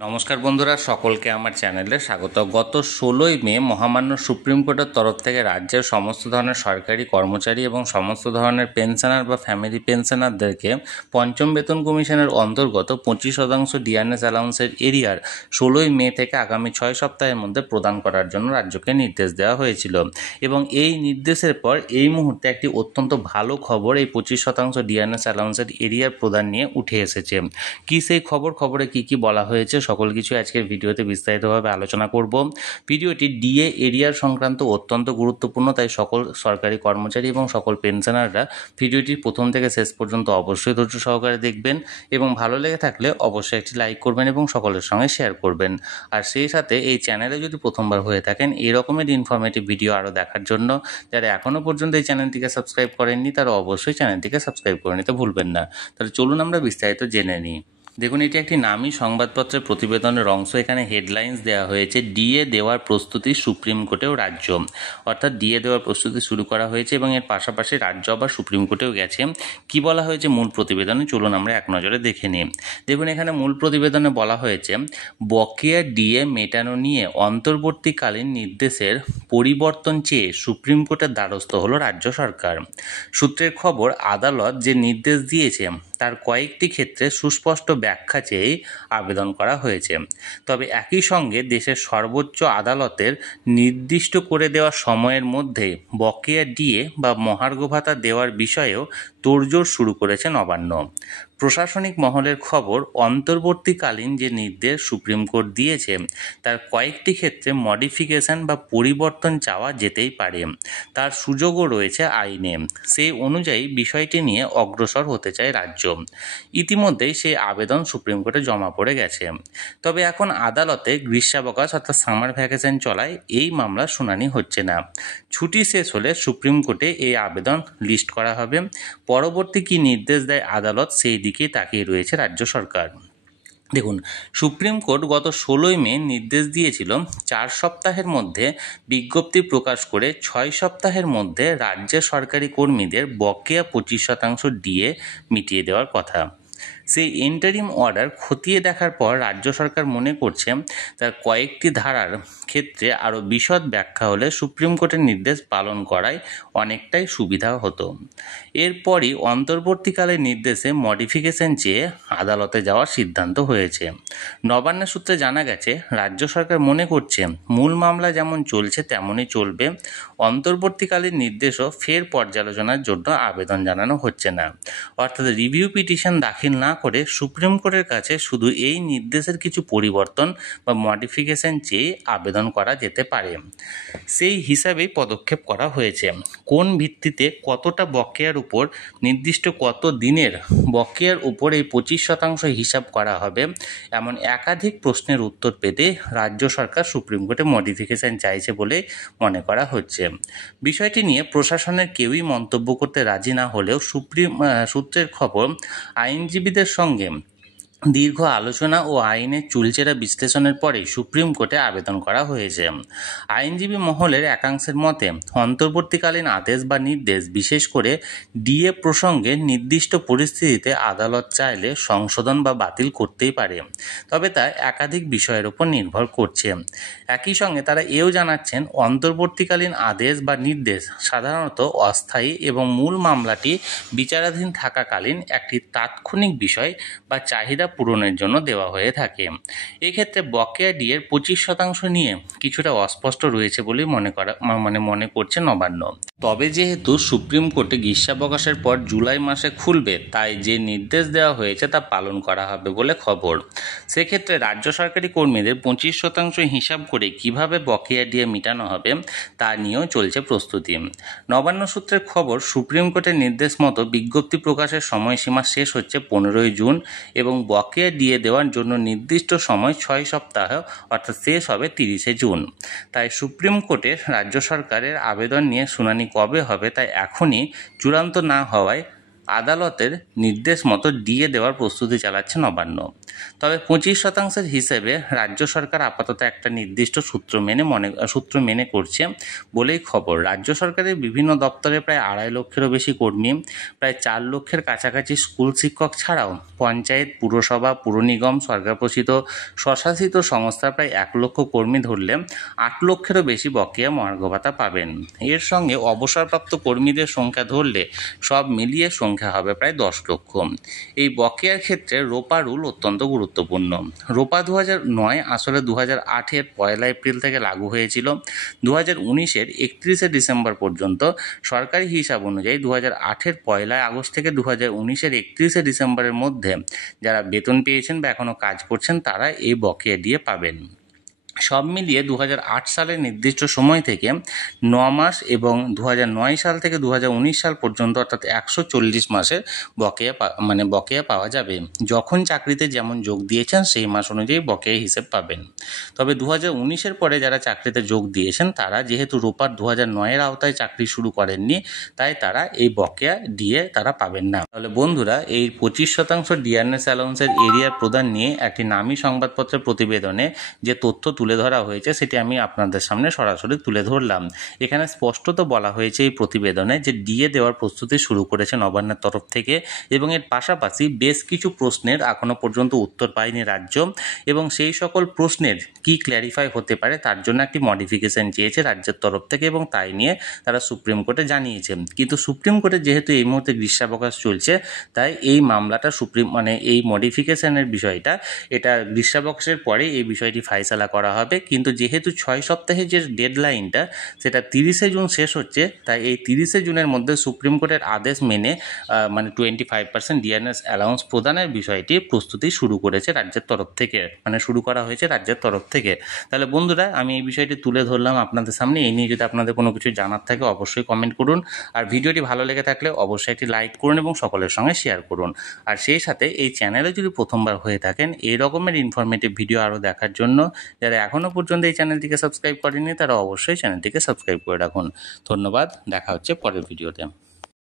নমস্কার বন্ধুরা, সকলকে আমার চ্যানেলে স্বাগত। গত 16ই মে মহামান্য সুপ্রিম কোর্টের তরফ থেকে রাজ্যের সমস্ত ধরনের সরকারি কর্মচারী এবং সমস্ত ধরনের পেনশনার বা ফ্যামিলি পেনশনারদেরকে পঞ্চম বেতন কমিশনের অন্তর্গত 25% ডিআরএস অ্যালাউন্সের এরিয়ার 16ই মে থেকে আগামী 6 সপ্তাহের মধ্যে প্রদান করার জন্য রাজ্যকে নির্দেশ দেওয়া হয়েছিল। এবং এই নির্দেশের পর এই মুহূর্তে একটি অত্যন্ত ভালো খবর এই 25% ডিআরএস অ্যালাউন্সের এরিয়ার প্রদান নিয়ে উঠে এসেছে। কি সেই খবরে কি বলা হয়েছে সকল কিছু আজকের ভিডিওতে বিস্তারিতভাবে আলোচনা করব। ভিডিওটি ডিএ এরিয়ার সংক্রান্ত অত্যন্ত গুরুত্বপূর্ণ, তাই সকল সরকারি কর্মচারী এবং সকল পেনশনাররা ভিডিওটি প্রথম থেকে শেষ পর্যন্ত অবশ্যই ধৈর্য সহকারে দেখবেন এবং ভালো লেগে থাকলে অবশ্যই একটি লাইক করবেন এবং সকলের সঙ্গে শেয়ার করবেন। আর সেই সাথে এই চ্যানেলে যদি প্রথমবার হয়ে থাকেন এই রকমের ইনফরমেটিভ ভিডিও আরও দেখার জন্য যারা এখনও পর্যন্ত এই চ্যানেলটিকে সাবস্ক্রাইব করেননি তারা অবশ্যই চ্যানেলটিকে সাবস্ক্রাইব করে নিতে ভুলবেন না। তাহলে চলুন আমরা বিস্তারিত জেনে নিই। দেখুন, এটি একটি নামী সংবাদপত্রের প্রতিবেদনের অংশ। এখানে হেডলাইন্স দেওয়া হয়েছে ডিএ দেওয়ার প্রস্তুতি সুপ্রিম কোর্টেও রাজ্য, অর্থাৎ ডিএ দেওয়ার প্রস্তুতি শুরু করা হয়েছে এবং এর পাশাপাশি রাজ্য আবার সুপ্রিম কোর্টেও গেছে। কি বলা হয়েছে মূল প্রতিবেদনে চলুন আমরা এক নজরে দেখে নিই। দেখুন, এখানে মূল প্রতিবেদনে বলা হয়েছে বকেয়া ডিএ মেটানো নিয়ে অন্তর্বর্তীকালীন নির্দেশের পরিবর্তন চেয়ে সুপ্রিম কোর্টের দ্বারস্থ হলো রাজ্য সরকার। সূত্রের খবর, আদালত যে নির্দেশ দিয়েছে তার কয়েকটি ক্ষেত্রে সুস্পষ্ট ব্যাখ্যা চেয়েই আবেদন করা হয়েছে। তবে একই সঙ্গে দেশের সর্বোচ্চ আদালতের নির্দিষ্ট করে দেওয়া সময়ের মধ্যে বকেয়া ডিএ বা মহার্ঘ ভাতা দেওয়ার বিষয়েও তোড়জোড় শুরু করেছে নবান্ন। প্রশাসনিক মহলের খবর, অন্তর্বর্তীকালীন যে নির্দেশ সুপ্রিম কোর্ট দিয়েছে তার কয়েকটি ক্ষেত্রে মডিফিকেশন বা পরিবর্তন চাওয়া যেতেই পারে, তার সুযোগও রয়েছে আইনে। সেই অনুযায়ী বিষয়টি নিয়ে অগ্রসর হতে চায় রাজ্য। ইতিমধ্যেই সেই আবেদন সুপ্রিম কোর্টে জমা পড়ে গেছে। তবে এখন আদালতে গ্রীষ্মাবকাশ অর্থাৎ সামার ভ্যাকেশন চলায় এই মামলার শুনানি হচ্ছে না। ছুটি শেষ হলে সুপ্রিম কোর্টে এই আবেদন লিস্ট করা হবে। পরবর্তী কি নির্দেশ দেয় আদালত সেই দিকেই তাকিয়ে রয়েছে রাজ্য সরকার। দেখুন, সুপ্রিম কোর্ট গত 16ই মে নির্দেশ দিয়েছিল 4 সপ্তাহের মধ্যে বিজ্ঞপ্তি প্রকাশ করে 6 সপ্তাহের মধ্যে রাজ্যের সরকারি কর্মীদের বকেয়া 25% ডিএ মিটিয়ে দেওয়ার কথা। সেই ইন্টারিম অর্ডার খতিয়ে দেখার পর রাজ্য সরকার মনে করছে তার কয়েকটি ধারার ক্ষেত্রে আরও বিশদ ব্যাখ্যা হলে সুপ্রিম কোর্টের নির্দেশ পালন করায় অনেকটাই সুবিধা হতো। এরপরই অন্তর্বর্তীকালের নির্দেশে মডিফিকেশন চেয়ে আদালতে যাওয়ার সিদ্ধান্ত হয়েছে। নবান্নের সূত্রে জানা গেছে রাজ্য সরকার মনে করছে মূল মামলা যেমন চলছে তেমনই চলবে। অন্তর্বর্তীকালীন নির্দেশও ফের পর্যালোচনার জন্য আবেদন জানানো হচ্ছে না, অর্থাৎ রিভিউ পিটিশন দাখিল না করে সুপ্রিম কোর্টের কাছে শুধু এই নির্দেশের কিছু পরিবর্তন বা মডিফিকেশন চেয়ে আবেদন করা যেতে পারে। সেই হিসাবেই পদক্ষেপ করা হয়েছে। কোন ভিত্তিতে কতটা বকেয়ার উপর নির্দিষ্ট কত দিনের বকেয়ার উপর এই 25% হিসাব করা হবে, এমন একাধিক প্রশ্নের উত্তর পেতে রাজ্য সরকার সুপ্রিম কোর্টে মডিফিকেশন চাইছে বলে মনে করা হচ্ছে। বিষয়টি নিয়ে প্রশাসনের কেউই মন্তব্য করতে রাজি না হলেও সূত্রের খবর, আইনজীবীদের সঙ্গে দীর্ঘ আলোচনা ও আইনের চুলচেরা বিশ্লেষণের পরেই সুপ্রিম কোর্টে আবেদন করা হয়েছে। আইনজীবী মহলের একাংশের মতে অন্তর্বর্তীকালীন আদেশ বা নির্দেশ, বিশেষ করে ডিএ প্রসঙ্গে নির্দিষ্ট পরিস্থিতিতে আদালত চাইলে সংশোধন বা বাতিল করতেই পারে, তবে তা একাধিক বিষয়ের উপর নির্ভর করছে। একই সঙ্গে তারা এও জানাচ্ছেন অন্তর্বর্তীকালীন আদেশ বা নির্দেশ সাধারণত অস্থায়ী এবং মূল মামলাটি বিচারাধীন থাকাকালীন একটি তাৎক্ষণিক বিষয় বা চাহিদা পূরণের জন্য দেওয়া হয়ে থাকে। এক্ষেত্রে বকেয়া ডিএর 25% নিয়ে কিছুটা অস্পষ্ট রয়েছে বলে মনে করছে নবান্ন। তবে যেহেতু সুপ্রিম কোর্টে গ্রীষ্মাবকাশের পর জুলাই মাসে খুলবে, তাই যে নির্দেশ দেওয়া হয়েছে তা পালন করা হবে বলে খবর। সেক্ষেত্রে রাজ্য সরকারি কর্মীদের 25% হিসাব করে কিভাবে বকেয়া ডিএ মেটানো হবে তা নিয়েও চলছে প্রস্তুতি। নবান্ন সূত্রের খবর, সুপ্রিম কোর্টের নির্দেশ মতো বিজ্ঞপ্তি প্রকাশের সময়সীমা শেষ হচ্ছে 15ই জুন এবং বকেয়া ডিএ দেওয়ার জন্য নির্দিষ্ট সময় 6 সপ্তাহ, অর্থাৎ শেষ হবে 30শে জুন। তাই সুপ্রিম কোর্টের রাজ্য সরকারের আবেদন নিয়ে শুনানি কবে হবে তাই এখনই চূড়ান্ত না হওয়ায় আদালতের নির্দেশ মতো ডিএ দেওয়ার প্রস্তুতি চালাচ্ছে নবান্ন। তবে 25% হিসেবে রাজ্য সরকার আপাতত একটা নির্দিষ্ট সূত্র মেনে করছে বলেই খবর। রাজ্য সরকারের বিভিন্ন দপ্তরে প্রায় 2.5 লক্ষেরও বেশি কর্মী, প্রায় 4 লক্ষের কাছাকাছি স্কুল শিক্ষক ছাড়াও পঞ্চায়েত, পুরসভা, পুর নিগম, সরকারপোষিত স্বশাসিত সংস্থার প্রায় 1 লক্ষ কর্মী ধরলে 8 লক্ষেরও বেশি বকেয়া মহার্ঘ ভাতা পাবেন। এর সঙ্গে অবসরপ্রাপ্ত কর্মীদের সংখ্যা ধরলে সব মিলিয়ে সংখ্যা হবে প্রায় 10 লক্ষ। এই বকেয়ার ক্ষেত্রে রোপা রুল অত্যন্ত গুরুত্বপূর্ণ। রোপা 2009 আসলে 2008-এর 1 এপ্রিল থেকে লাগু হয়েছিল। 2019-এর 31 ডিসেম্বর পর্যন্ত সরকারি হিসাব অনুযায়ী 2008-এর 1 আগস্ট থেকে 2019-এর 31 ডিসেম্বরের মধ্যে যারা বেতন পেয়েছেন বা এখনও কাজ করছেন তারা এই বকেয়া দিয়ে পাবেন। সব মিলিয়ে 2008 সালের নির্দিষ্ট সময় থেকে 9 মাস এবং 2009 সাল থেকে 2019 সাল পর্যন্ত অর্থাৎ 140 মাসের বকেয়া পাওয়া যাবে। যখন চাকরিতে যেমন যোগ দিয়েছেন সেই মাস অনুযায়ী বকেয়া হিসেব পাবেন। তবে 2019-এর পরে যারা চাকরিতে যোগ দিয়েছেন তারা যেহেতু রোপার 2009-এর আওতায় চাকরি শুরু করেননি, তাই তারা এই বকেয়া দিয়ে তারা পাবেন না। তাহলে বন্ধুরা, এই 25% ডিআরএস অ্যালাউন্সের এরিয়ার প্রদান নিয়ে একটি নামী সংবাদপত্রের প্রতিবেদনে যে তথ্য তুলে ধরা হয়েছে সেটি আমি আপনাদের সামনে সরাসরি তুলে ধরলাম। এখানে স্পষ্টত বলা হয়েছে এই প্রতিবেদনে যে ডিএ দেওয়ার প্রস্তুতি শুরু করেছে নবান্নের তরফ থেকে এবং এর পাশাপাশি বেশ কিছু প্রশ্নের এখনো পর্যন্ত উত্তর পায়নি রাজ্য, এবং সেই সকল প্রশ্নের কি ক্ল্যারিফাই হতে পারে তার জন্য একটি মডিফিকেশন চেয়েছে রাজ্যের তরফ থেকে এবং তাই নিয়ে তারা সুপ্রিম কোর্টে জানিয়েছে। কিন্তু সুপ্রিম কোর্টে যেহেতু এই মুহূর্তে গ্রীষ্মাবকাশ চলছে, তাই এই মামলাটা এই মডিফিকেশনের বিষয়টা এটা গ্রীষ্মাবকাশের পরে এই বিষয়টি ফাইসালা করা হবে। কিন্তু যেহেতু 6 সপ্তাহের যে ডেডলাইনটা সেটা 30শে জুন শেষ হচ্ছে, তাই এই 30শে জুনের মধ্যে সুপ্রিম কোর্টের আদেশ মেনে 25% ডিআরএস অ্যালাউন্স প্রদানের বিষয়টি প্রস্তুতি শুরু করেছে রাজ্যের তরফ থেকে, শুরু করা হয়েছে রাজ্যের তরফ থেকে। তাহলে বন্ধুরা, আমি এই বিষয়টি তুলে ধরলাম আপনাদের সামনে। এই নিয়ে যদি আপনাদের কোনো কিছু জানার থাকে অবশ্যই কমেন্ট করুন, আর ভিডিওটি ভালো লেগে থাকলে অবশ্যই একটি লাইক করুন এবং সকলের সঙ্গে শেয়ার করুন। আর সেই সাথে এই চ্যানেলে যদি প্রথমবার হয়ে থাকেন এই রকমের ইনফরমেটিভ ভিডিও আরও দেখার জন্য যারা এখনও পর্যন্ত এই চ্যানেলটিকে সাবস্ক্রাইব করেননি তারা অবশ্যই চ্যানেলটিকে সাবস্ক্রাইব করে রাখুন। ধন্যবাদ, দেখা হচ্ছে পরের ভিডিওতে।